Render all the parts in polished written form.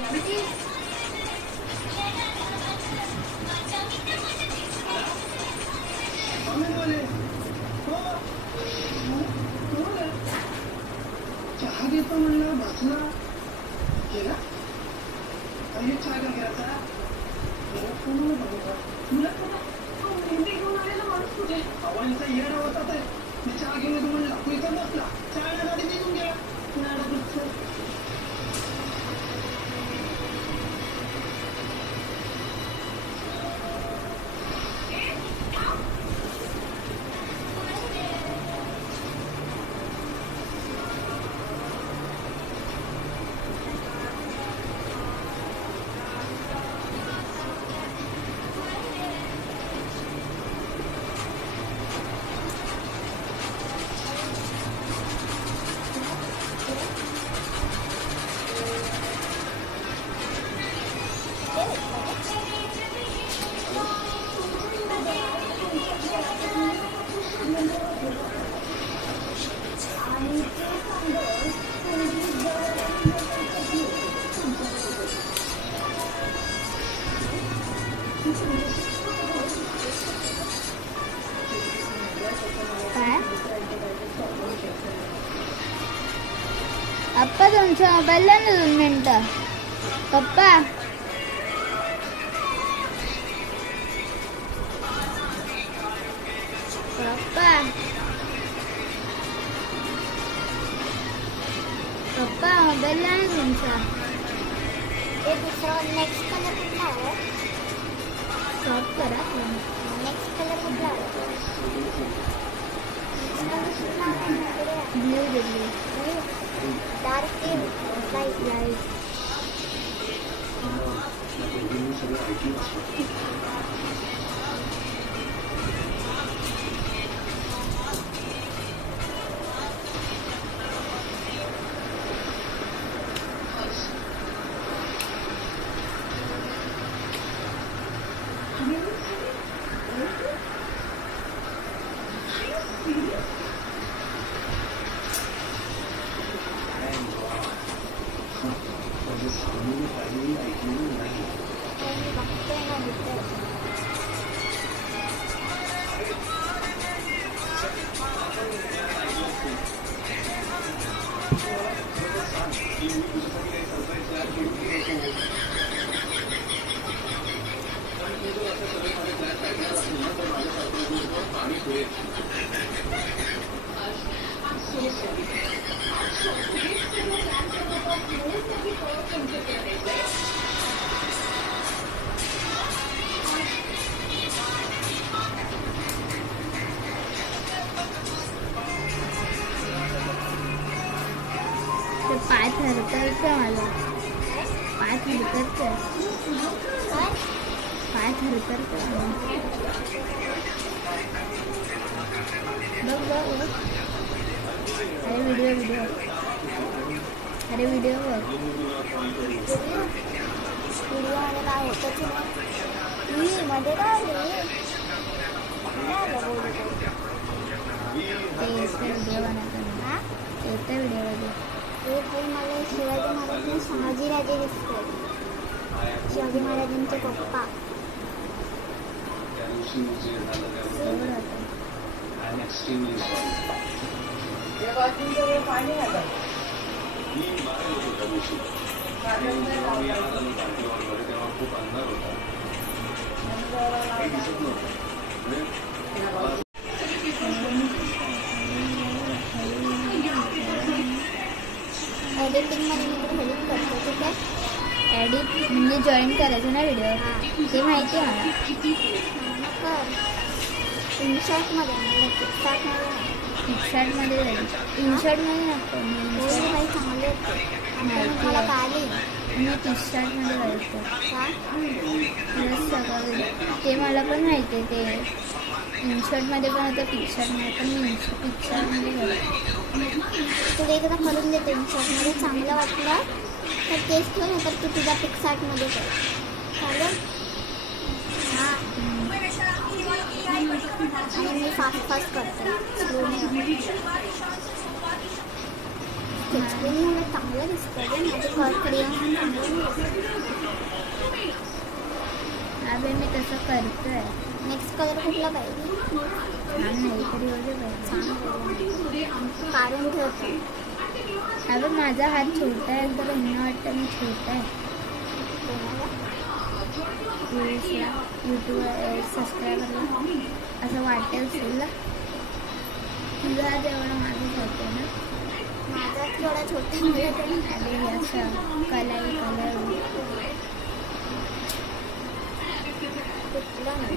चहा घेतो म्हणलं बसला गेला आणि चहा घ्यायचा आव्हानाचा येणं होता तर चहा घेऊन येतो म्हणलं तू इथं बसला चहा गाडी निघून गेला अप्पा तुमच्या मोबाईलला ना 2 मिनिटं पप्पा पप्पा पप्पा मोबाईलला ना तुमचा ते दुसरा नेक्स्ट कलर कुठला आहे स्टॉप करा नेक्स्ट कलर कुठला आहे ब्ल्यू दिली डार्क लाईट लाईट पाच हरकत मला 5 हरकत 5 हरकत बघ अरे व्हिडिओ अरे व्हिडिओ बघ मध्ये काय होतं मध्ये काय व्हिडिओ बनवताना येतं व्हिडिओमध्ये हे भाई मला शिवाजी महाराज शहाजीराजे दिसतो शिवाजी महाराजांचे पप्पा एडिटिंगमध्ये मी तर हेल्प करतो ठीक आहे एडिट म्हणजे जॉईन करायचं ना व्हिडिओ ते माहिती आहे मला इनशॉटमध्ये पिक्सार्टमध्ये जाईल इनशॉटमध्ये नको काही चांगले होते मला पाहिली मी पिक्सार्टमध्ये जायचं ते मला पण माहिती आहे ते इनशॉटमध्ये पण होतं पिक्सार्टमध्ये पण मी पिक्सार्टमध्ये जायचं तुला एकदा करून देते इनशॉटमध्ये चांगलं वाटलं तर तेच ठेवून तर तू तुझ्या पिक्सार्टमध्ये कर चालेल हां आणि मी फास्ट करते स्लोने स्केचपेन मला चांगलं दिसतं माझे कलर चांगलं अबे मी तसं करतोय. नेक्स्ट कलर कुठला पाहिजे? छान नाही तरी एवढे पाहिजे. काढून ठेवतो. अबे माझा हात छोटा आहे तर यांना वाटतं मी छोटा आहे. यूट्यूब सबस्क्राईबरला असं वाटेल असेल ना. तुझा हात एवढा माझं छोटा आहे ना. माझा थोडा छोटा अरे असं कलर तुटला नाही.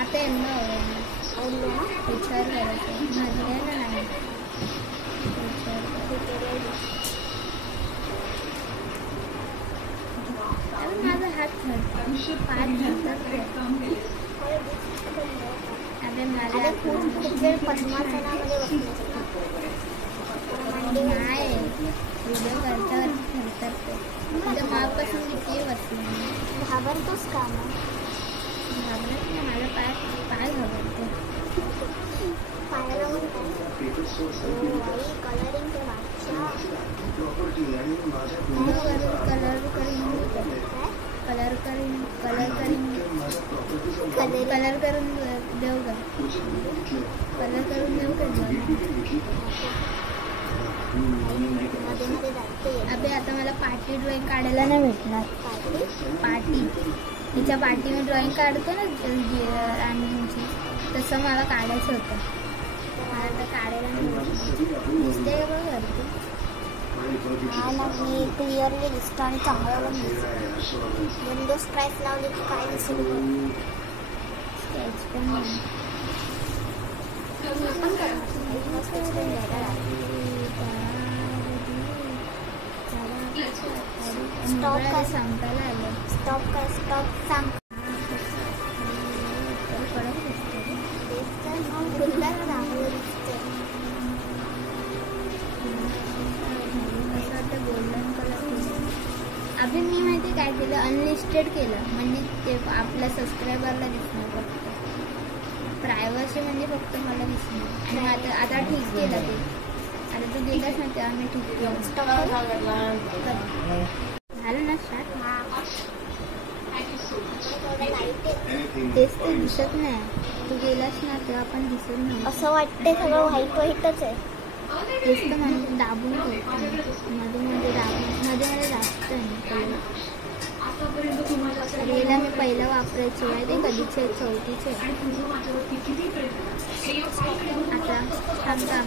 आता यांना आवडलं ना? विचार करायचं माझ्याला नाही. अरे माझा हात पाय अरे मला खूप वेळ पद्मासनामध्ये बसण्यासाठी नाही व्हिडिओ करता ठरतात ते म्हणजे मापासून किती बसले. घाबरतोस का मग? घाबरत नाही. माझा पाय घाबरते. पायाला मग काय? कलरिंग ते वाटच्या कलर करून देऊ का? कलर करून देऊ का? मध्ये मध्ये जाते. अबे आता मला पाटी ड्रॉइंग काढायला नाही भेटणार. पाटी तिच्या पाटी मी ड्रॉइंग काढतो ना राणींची, तसं मला काढायचं होतं. मला आता काढायला नाही दिसते का बघ करते. हा ना, मी क्लिअरली दिसतो आणि चांगलं पण दिसतो. विंडो स्ट्राईक लावली की काय दिसेल? स्केच पण नाही. मी पण करणार स्केच पण घ्यायला. स्टॉप काय सांगताना आलं. स्टॉप काय? स्टॉप सांग. गोल्डन कलर अभी मी माहिती काय केलं, अनलिस्टेड केलं. म्हणजे ते आपल्या सबस्क्रायबरला दिसणार फक्त. प्रायव्हसी म्हणजे फक्त मला दिसणार. आणि आता ठीक केलं ते. आता तू गेलास ना तेव्हा मी ठीक केलं. झालं ना स्टार्ट. तेच तर दिसत नाही. तू गेलास ना तेव्हा पण दिसत नाही. असं वाटते सगळं व्हाईट व्हाईटच आहे. तेच तर म्हणजे दाबून ठेवतो मध्ये मध्ये जास्त आहे. रेला मी पहिला वापरायची आहे ते कधीचे 4थीचे. आता थांब हा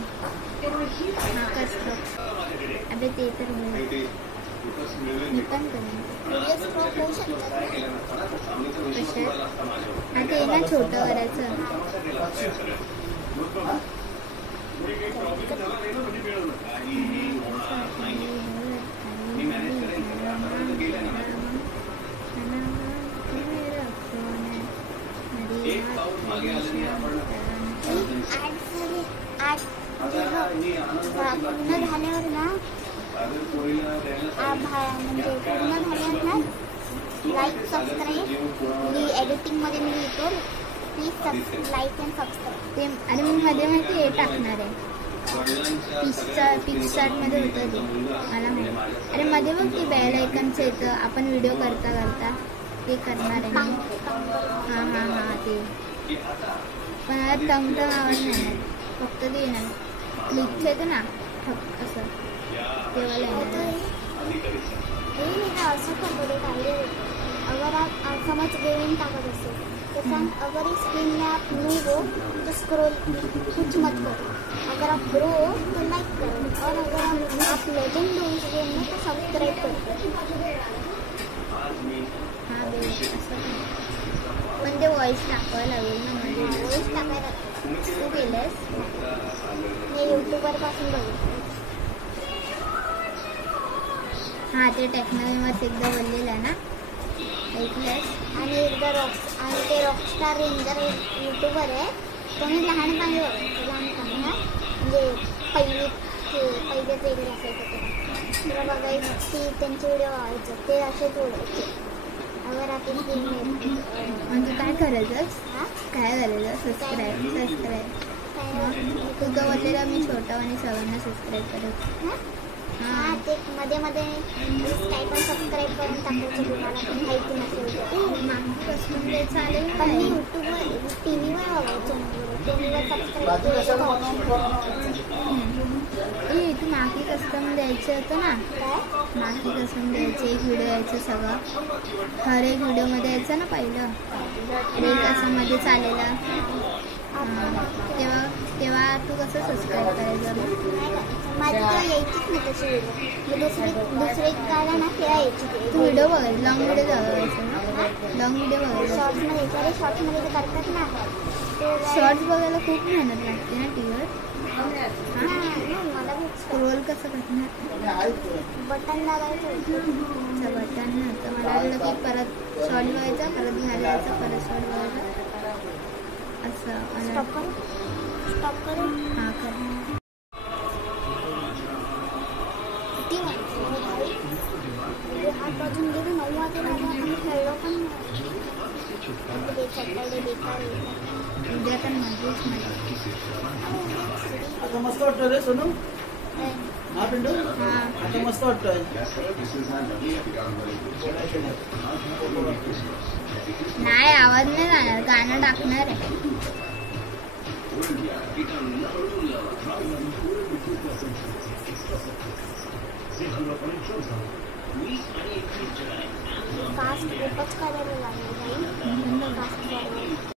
कसं अबे ते तर मी पण करेन. आता हे ना छोटं करायचं. पूर्ण झाल्यावर ना म्हणजे पूर्ण झाल्यावर ना लाईक सबस्क्राईब मी एडिटिंगमध्ये मी लिहितो. Please like and subscribe. ते आणि मी मध्ये माहिती हे टाकणार आहे. पिक्सार्टमध्ये होतं ते मला माहिती. अरे मध्ये बघ ते बेल आयकॉनचं येतं. आपण व्हिडिओ करता ते करणार आहे. हां ते पण मला टमटम आवाज नाही येणार. फक्त ते येणार क्लिकचं येतं ना ठप असं तेव्हा येणार. असं खबर आहे. अगर आप समझ गेमिंग टाकत असेल तो अगर इस गेम में आप न्यू हो तो स्क्रॉल कुछ मत करो. अगर आप प्रो हो तो लाइक करो. और अगर आप लेजेंड हो इस गेम में तो सब्सक्राइब करो. हां बे असं पण ते व्हॉइस टाकावं लागेल ना. म्हणजे व्हॉइस टाकायला तू केलंस? मी यूट्यूबरपासून बघितलं. हां ते टेक्नॉलॉजीवर एकदा बोललेलं आहे ना, ऐकलंस? आणि एकदा आणि ते रॉकस्टार रेंजर यूट्यूबर आहे. तो मी लहानपणी लहानपणी ना म्हणजे पहिलेच वगैरे असायचं तेव्हा बघायचं. ती त्यांचे व्हिडिओ व्हायचं ते असेच बोलायचे. अगर आपण म्हणजे काय करायचं? काय करायचं? सबस्क्राईब तू तर बोललेला मी छोटा आणि सगळ्यांना सबस्क्राईब करायचं. हां ते मध्ये मध्ये काही पण सबस्क्राईब करून टाकायचं तुम्हाला पण माहिती नसेल तर. माहिती कस्टम द्यायचं आलं पण मी नाही. यूट्यूबवर टीव्हीवर बघायचं टीव्हीवर सबस्क्राईब केलं तू मागे कस्टम द्यायचं होतं ना. काय मागे कस्टम द्यायचं एक व्हिडिओ यायचं सगळं हर एक व्हिडिओमध्ये यायचं ना पहिलं एक असं मध्ये चालेलं. तेव्हा तेव्हा तू कसं सबस्क्राईब करायचं नाही करायचं. माझी तेव्हा यायचीच नाही तशी व्हिडिओ. दुसरे काढा ना तेव्हा यायची तू व्हिडिओ बघायचं लॉंग व्हिडिओ बघायचं ना. लॉंग व्हिडिओ बघायचं. शॉर्ट्समध्ये ते करतात ना ते शॉर्ट्स बघायला खूप मेहनत लागते ना टीव्हीवर. मला स्क्रोल कसं करणार बटन दाबायचं बटन नव्हतं. मला वाटलं की परत शॉर्ट बघायचा परत घालायचा जायचं परत शॉर्ट बघायचा असं मला स्टॉप करून हां कर. किती वाजले हात वाजून गेले 9 वाजता आपण खेळलो पण सॅटर्डे बेकार उद्या तर माझीच नाही. आता मस्त वाटतं रे सोनू. हा पिंटू हां आता मस्त वाटतंय. नाही आवाज नाही जाणार गाणं टाकणार आहे. फास्ट खूपच करायला लागेल फास्ट